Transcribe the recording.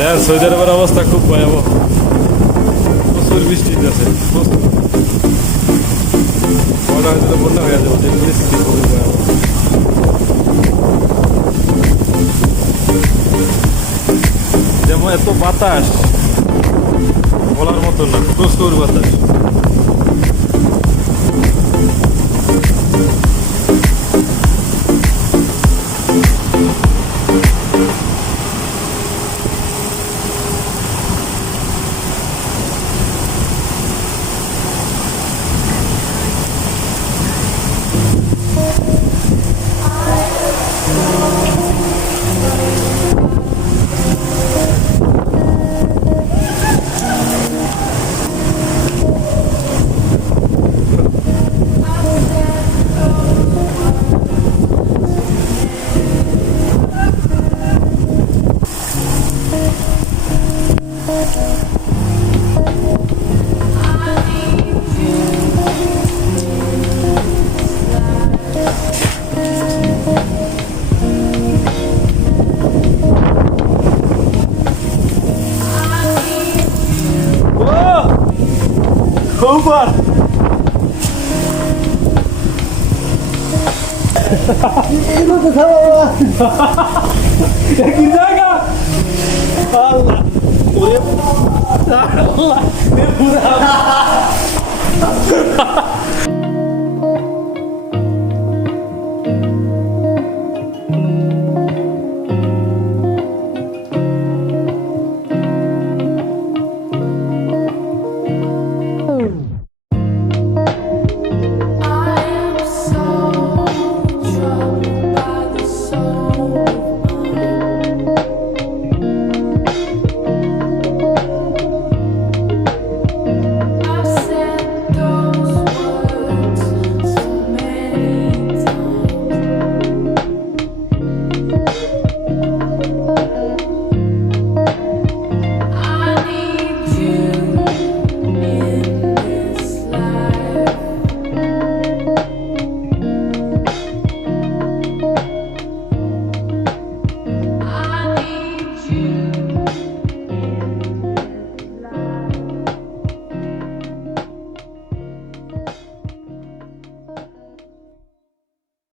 দেখ সৌদি আরবের অবস্থা খুব ভয়াবহ, প্রচুর বৃষ্টি আছে, প্রচুর বন্যা হয়ে যাবে, যে পরিস্থিতি খুবই ভয়াবহ। যেমন এত বাতাস বলার মতো না, প্রচুর বাতাস। Super! Ginaga! Allah! Allah!